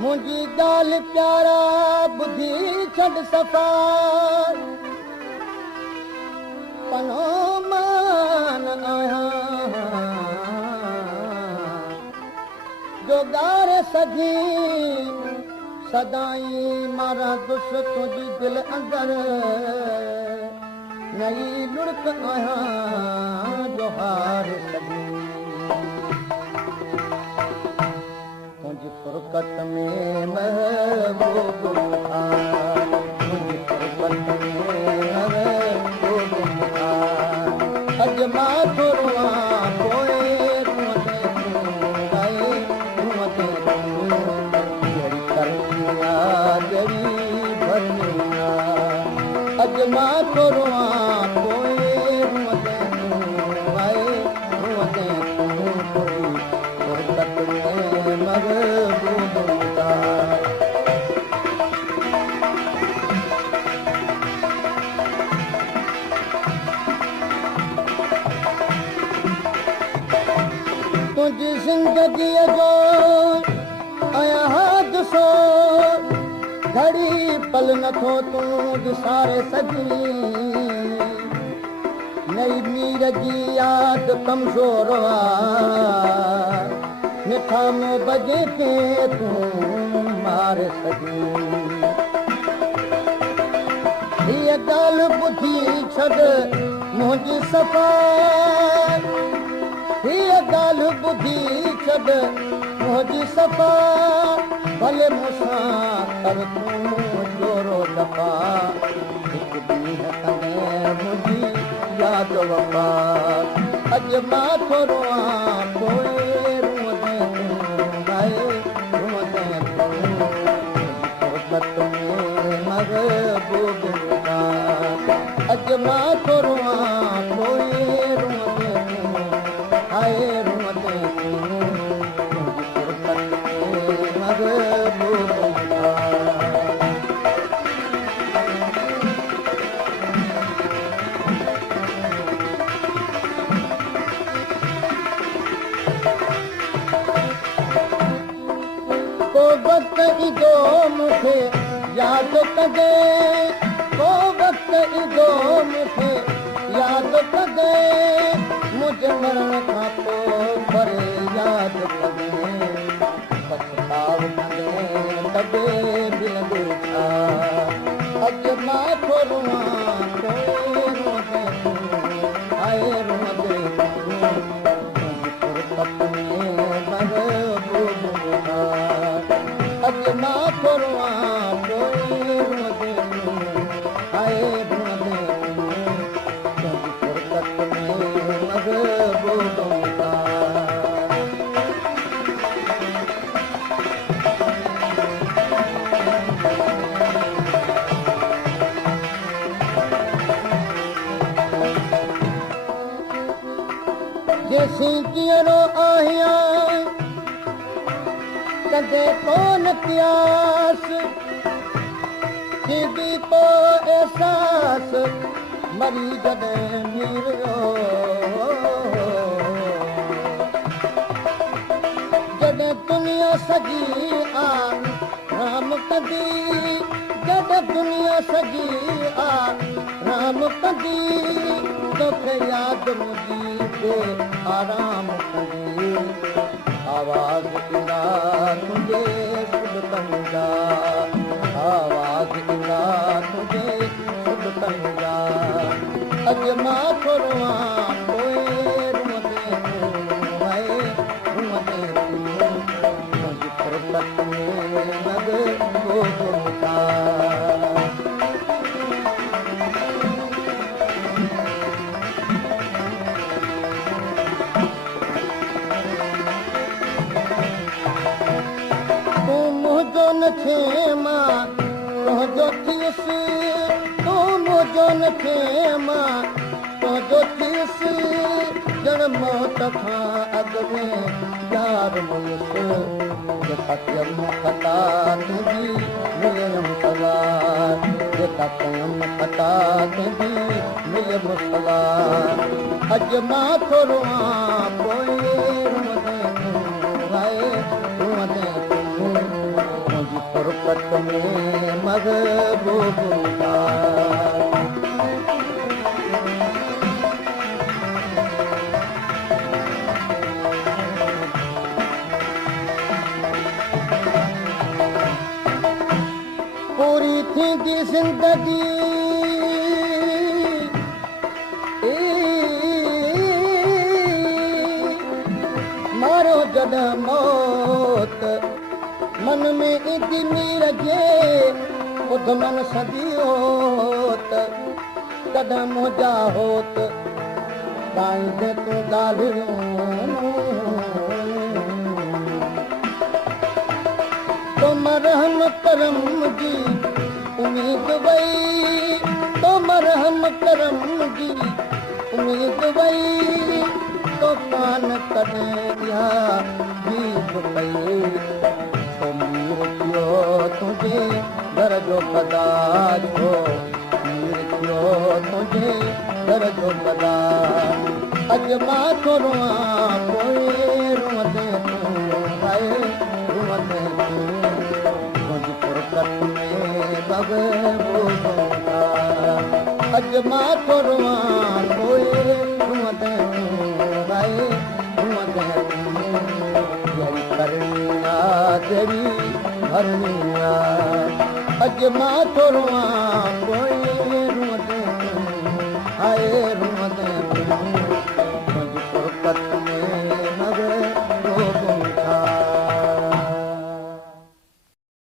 मुंहिंजी ॻाल्हि प्यारा ॿुधी छॾ सफ़ा पनो मान आहियां जो ॻारे सघी सदाई मारा दुस तुंहिंजी दिलि अंदरि नई लुड़क आहियां जो हारे सघी तुंहिंजी फुरकत में महबूब तुंहिंजी फुरकत में महबूब अॼु मां थोरो पोइ अॼु मां थोरो पोइ तुंहिंजी ज़िंदगीअ जो आहियां हादिसो घड़ी पल नथो तूं विसारे सघी नई मीर जी यादि कमज़ोर मिठा बजे खे तूं मारे सघी हीअ ॻाल्हि ॿुधी छॾ मुंहिंजी सफ़ा हीअ ॻाल्हि ॿुधी छॾ मुंहिंजी सफ़ा भले मूंसां कर तूं जोरो दफ़ा हिकु ॾींहुं कॾहिं मुंहिंजी यादि वफ़ा अॼु मां थोरो पोइ महबूब अॼु मां थोरो पोइ आए को वक़्तु ईंदो मूंखे यादि कजे को वक़्तु ईंदो मूंखे यादि कजे मुंहिंजे मरण खां पोइ भरे यादि कजे पछताव कजे तॾे मिलंदे छा अॼु मां थोरो आए रोंदे फुरसत में महबूब अॼु मां थोरो आए रोंदे फुरसत में महबूब जेसीं कीअरो आहियां कॾहिं कोन प्यास थींदी को एहसास मरी जॾहिं मीरियो जॾहिं दुनिया सॼी राम कंदी जॾहिं दुनिया सॼी राम कंदी तोखे यादि मुंहिंजी आराम कंदी आवाज़ ईंदा तुंहिंजे सुबुहनि जा आवाज़ ईंदा तुंहिंजे सुबुहनि जा अॼु मां थोरो पोइ तुंहिंजी फुरसत में महबूब न थे मां तुंहिंजो थियसि तूं मुंहिंजो न थे मां तुंहिंजो थियसि ॼण मौत खां अॻु में यार मुयसि जेका कयमि ख़ता तुंहिंजी मिलियमि सला जेका कयमि ख़ता तुंहिंजी मिलियमि सला अॼु मां थोरो पोइ फुरकत में महबूब था। पूरी थींदी ज़िंदगी मारो जॾहिं मौत मन में ईंदी मीर जे ॿुध मन सदी होत तॾहिं मुंहिंजा होत ॻाईंदे तूं ॻाल्हियूं तुम रहम करम जी उम्मीद वई तुम रहम करम जी उम्मीद वई तो कान कॾहिं इहा जीत पई तो मीर थियो तुंहिंजे घर जो कदा छो मीर थियो तुंहिंजे घर जो कदा अॼु मां थो रोआं पोइ रोअंदे तूं आए रोअंदे तुंहिंजी फुरकत में महबूब था। अॼु मां थो रोआं पोइ रोअंदे आए रोअंदे जहिड़ी करणी आहे जहिड़ी भरणी आहे अॼु मां थो रोआं पोइ रोअंदे आए